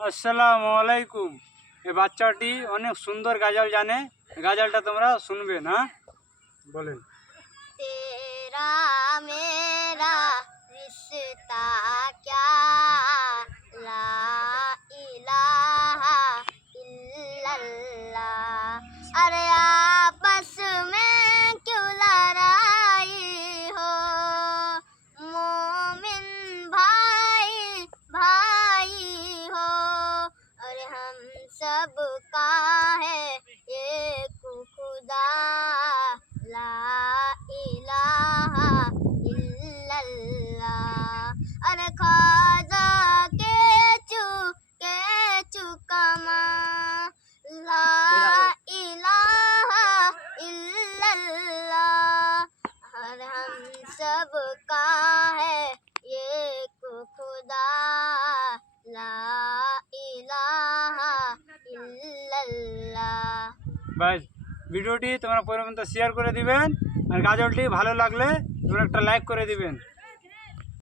আসসালামু আলাইকুম। এই বাচ্চাটি অনেক সুন্দর গাজাল জানে, গাজালটা তোমরা শুনবে না? বলেন। तेरा मेरा रिश्ता क्या ला इलाहा इल्लल्लाह। अरे आपस में क्यों लड़ाई हो, मोमिन भाई भाई हो। अरे हम सब का है एक खुदा, ला इलाहा इल्लल्लाह। अरे ख्वाजा के चुकमा, ला इलाहा इल्लल्लाह। अरे हम सब का है एक खुदा, ला इलाहा इल्लल्लाह। বাস, ভিডিওটি তোমরা পরিমাণ শেয়ার করে দিবেন, আর গাজলটি ভালো লাগলে তোমরা একটা লাইক করে দিবেন।